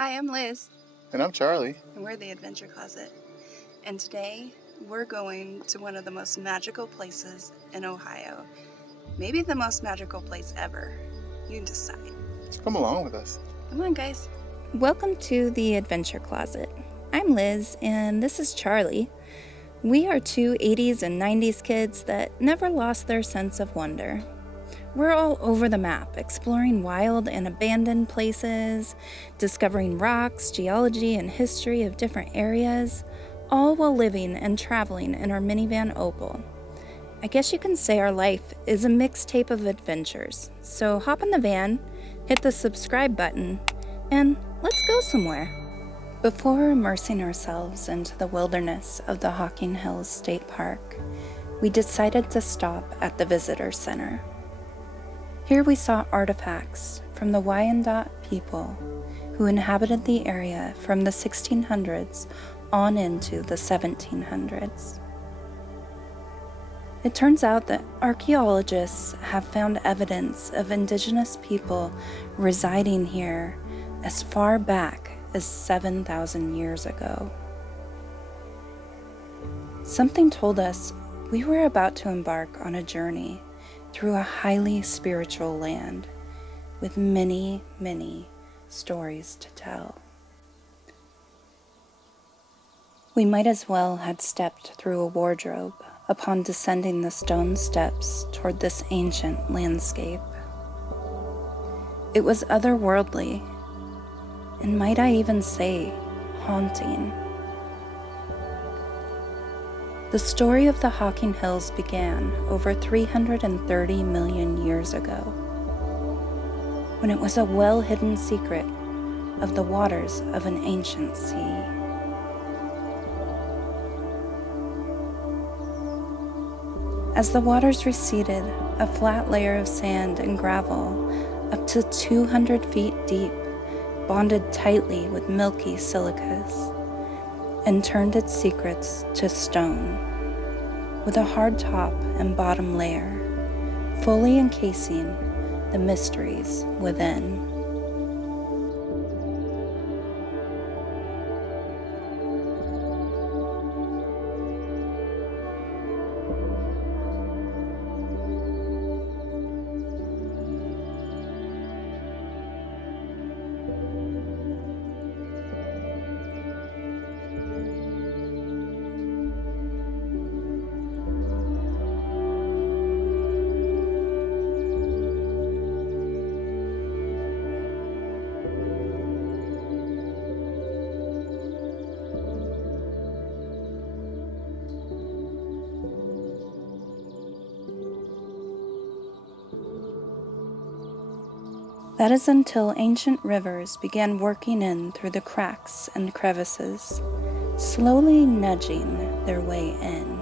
Hi, I'm Liz. And I'm Charlie. And we're the Adventure Closet. And today, we're going to one of the most magical places in Ohio. Maybe the most magical place ever. You decide. So come along with us. Come on, guys. Welcome to the Adventure Closet. I'm Liz, and this is Charlie. We are two 80s and 90s kids that never lost their sense of wonder. We're all over the map, exploring wild and abandoned places, discovering rocks, geology, and history of different areas, all while living and traveling in our minivan Opal. I guess you can say our life is a mixtape of adventures. So hop in the van, hit the subscribe button, and let's go somewhere. Before immersing ourselves into the wilderness of the Hocking Hills State Park, we decided to stop at the Visitor Center. Here we saw artifacts from the Wyandot people who inhabited the area from the 1600s on into the 1700s. It turns out that archaeologists have found evidence of indigenous people residing here as far back as 7,000 years ago. Something told us we were about to embark on a journey through a highly spiritual land with many, many stories to tell. We might as well had stepped through a wardrobe upon descending the stone steps toward this ancient landscape. It was otherworldly, and might I even say, haunting. The story of the Hocking Hills began over 330 million years ago, when it was a well-hidden secret of the waters of an ancient sea. As the waters receded, a flat layer of sand and gravel, up to 200 feet deep, bonded tightly with milky silicas, and turned its secrets to stone, with a hard top and bottom layer, fully encasing the mysteries within. That is until ancient rivers began working in through the cracks and crevices, slowly nudging their way in.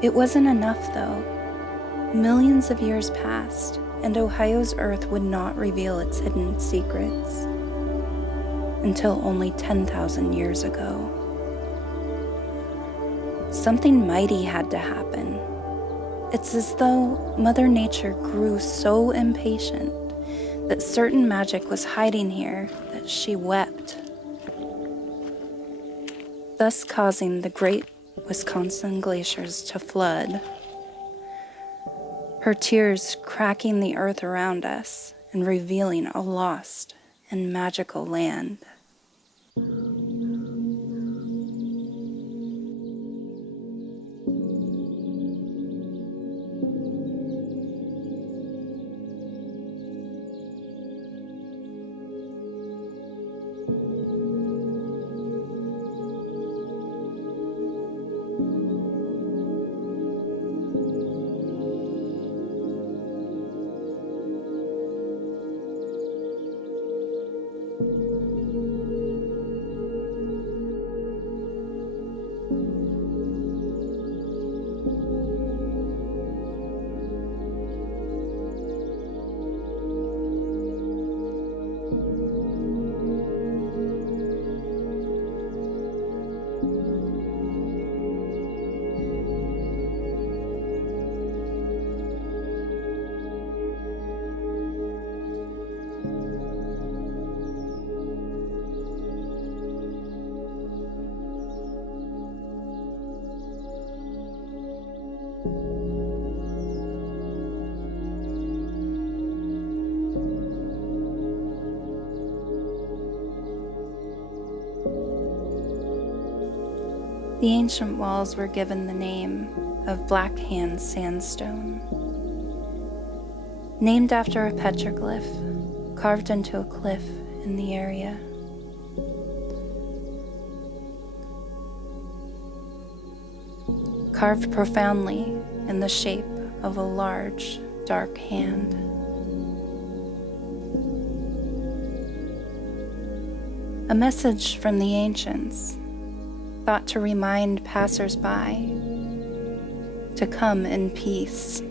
It wasn't enough, though. Millions of years passed, and Ohio's earth would not reveal its hidden secrets until only 10,000 years ago. Something mighty had to happen. It's as though Mother Nature grew so impatient that certain magic was hiding here that she wept, thus causing the great Wisconsin glaciers to flood, her tears cracking the earth around us and revealing a lost and magical land. The ancient walls were given the name of blackhandsandstone, named after a petroglyph carved into a cliff in the area. Carved profoundly in the shape of a large, dark hand. A message from the ancients, thought to remind passers-by to come in peace.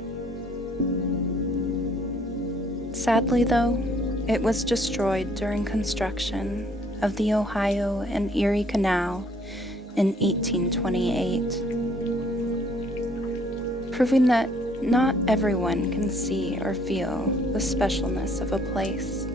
Sadly, though, it was destroyed during construction of the Ohio and Erie Canal in 1828, proving that not everyone can see or feel the specialness of a place.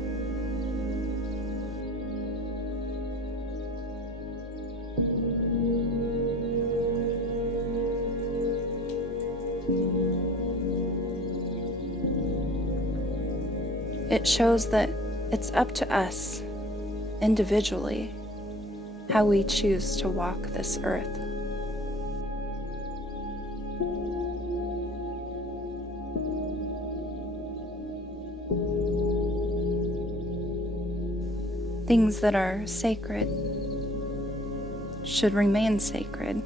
It shows that it's up to us, individually, how we choose to walk this earth. Things that are sacred should remain sacred.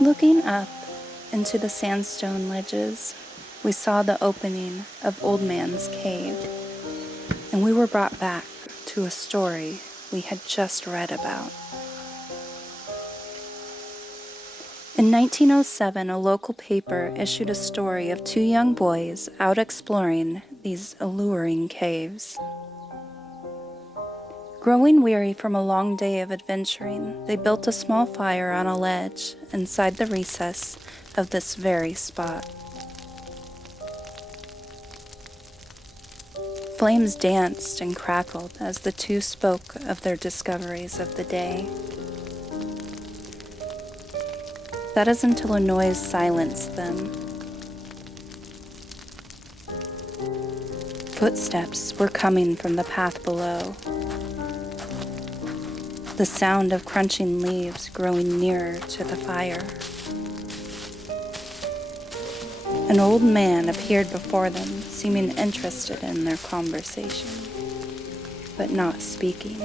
Looking up into the sandstone ledges, we saw the opening of Old Man's Cave, and we were brought back to a story we had just read about. In 1907, a local paper issued a story of two young boys out exploring these alluring caves. Growing weary from a long day of adventuring, they built a small fire on a ledge inside the recess of this very spot. Flames danced and crackled as the two spoke of their discoveries of the day. That is until a noise silenced them. Footsteps were coming from the path below. The sound of crunching leaves growing nearer to the fire. An old man appeared before them, seeming interested in their conversation, but not speaking.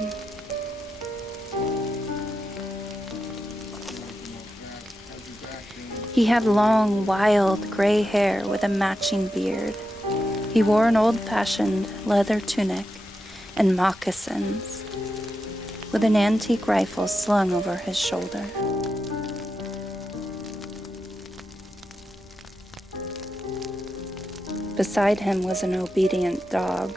He had long, wild, gray hair with a matching beard. He wore an old-fashioned leather tunic and moccasins, with an antique rifle slung over his shoulder. Beside him was an obedient dog.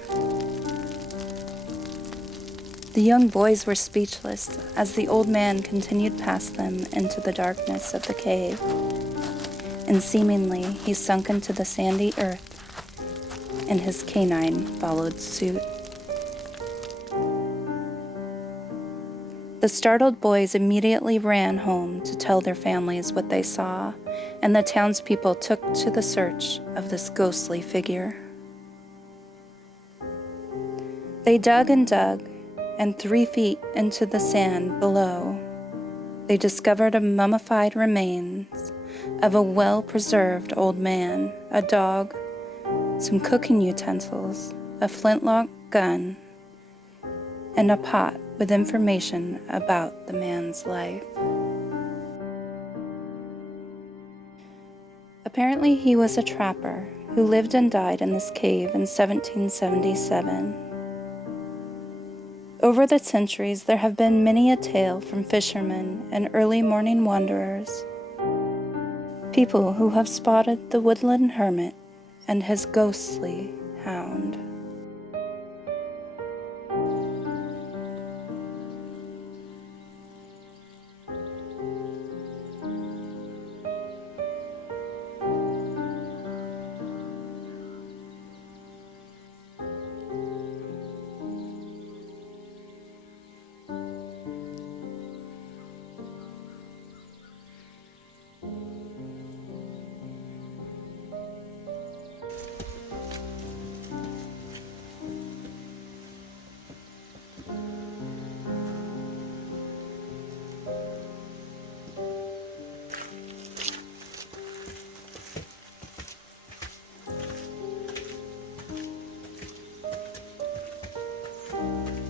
The young boys were speechless as the old man continued past them into the darkness of the cave, and seemingly he sunk into the sandy earth, and his canine followed suit. The startled boys immediately ran home to tell their families what they saw, and the townspeople took to the search of this ghostly figure. They dug, and 3 feet into the sand below, they discovered a mummified remains of a well-preserved old man, a dog, some cooking utensils, a flintlock gun, and a pot with information about the man's life. Apparently, he was a trapper who lived and died in this cave in 1777. Over the centuries, there have been many a tale from fishermen and early morning wanderers, people who have spotted the woodland hermit and his ghostly hound.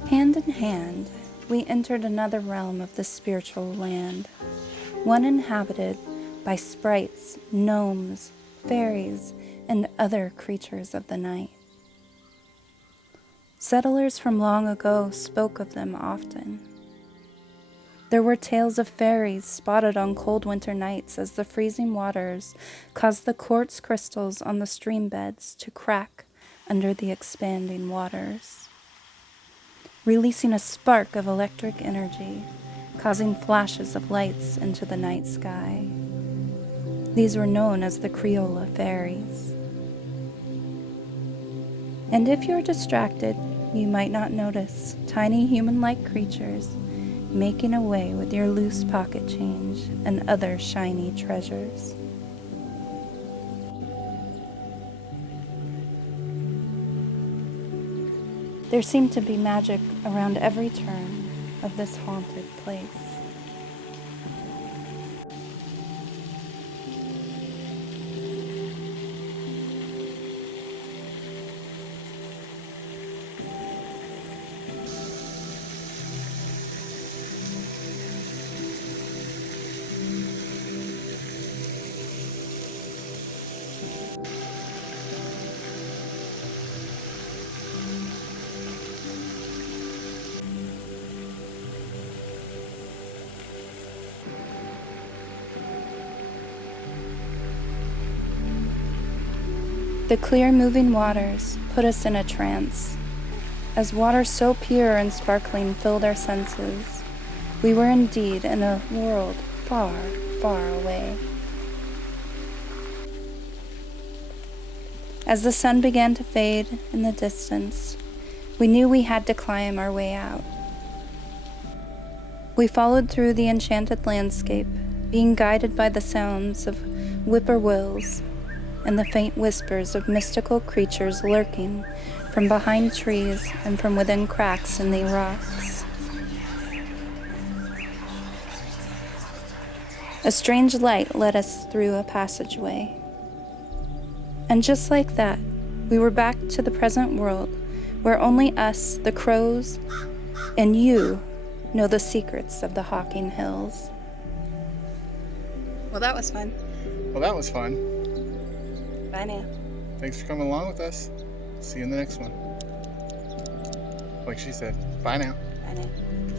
Hand in hand, we entered another realm of the spiritual land, one inhabited by sprites, gnomes, fairies, and other creatures of the night. Settlers from long ago spoke of them often. There were tales of fairies spotted on cold winter nights as the freezing waters caused the quartz crystals on the stream beds to crack under the expanding waters, releasing a spark of electric energy, causing flashes of lights into the night sky. These were known as the Crayola fairies. And if you're distracted, you might not notice tiny human-like creatures making away with your loose pocket change and other shiny treasures. There seemed to be magic around every turn of this haunted place. The clear moving waters put us in a trance. As water so pure and sparkling filled our senses, we were indeed in a world far, far away. As the sun began to fade in the distance, we knew we had to climb our way out. We followed through the enchanted landscape, being guided by the sounds of whippoorwills and the faint whispers of mystical creatures lurking from behind trees and from within cracks in the rocks. A strange light led us through a passageway. And just like that, we were back to the present world, where only us, the crows, and you know the secrets of the Hocking Hills. Well, that was fun. Well, that was fun. Bye now. Thanks for coming along with us. See you in the next one. Like she said, bye now. Bye now.